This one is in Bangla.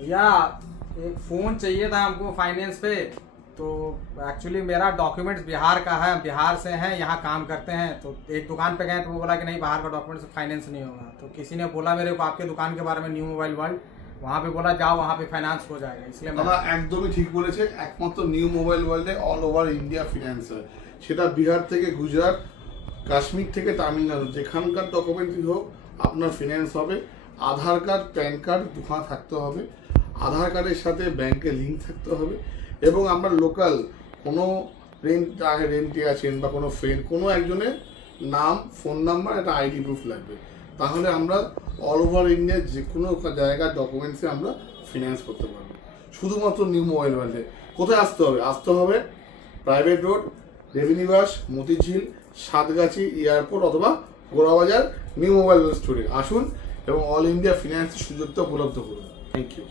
भैया एक फ़ोन चाहिए था हमको फाइनेंस पे। तो एक्चुअली मेरा डॉक्यूमेंट्स बिहार का है, बिहार से हैं, यहाँ काम करते हैं। तो एक दुकान पे गए तो वो बोला कि नहीं, बाहर का डॉक्यूमेंट्स फाइनेंस नहीं होगा। तो किसी ने बोला मेरे को आपके दुकान के बारे में, न्यू मोबाइल वर्ल्ड, वहाँ पे बोला जाओ वहाँ पे फाइनेंस हो जाएगा। इसलिए দাদা একদমই ঠিক বলেছে। একমাত্র নিউ মোবাইল ওয়ার্ল্ডে অল ওভার ইন্ডিয়া ফিনান্স হয়, সেটা বিহার থেকে গুজরাট, কাশ্মীর থেকে তামিলনাড়ু, যেখানকার ডকুমেন্টই হোক আপনার ফিনান্স হবে। আধার কার্ড, প্যান কার্ড দুখানা থাকতে হবে, আধার কার্ডের সাথে ব্যাংকের লিঙ্ক থাকতে হবে, এবং আমরা লোকাল কোনো রেন্টে আছেন বা কোনো ফ্রেন্ড, কোনো একজনের নাম, ফোন নাম্বার, একটা আইডি প্রুফ লাগবে। তাহলে আমরা অল ওভার ইন্ডিয়ার যে কোনো জায়গার ডকুমেন্টসে আমরা ফিনান্স করতে পারবো, শুধুমাত্র নিউ মোবাইল ওয়ার্ল্ডে। কোথায় আসতে হবে? আসতে হবে প্রাইভেট রোড, রেভিনিবাস, মতিঝিল, সাতগাছি এয়ারপোর্ট অথবা গোড়াবাজার নিউ মোবাইল ওয়ার্ল্ড স্টোরে আসুন এবং অল ইন্ডিয়া ফিনান্সের সুযোগটা উপলব্ধ করুন। Thank you.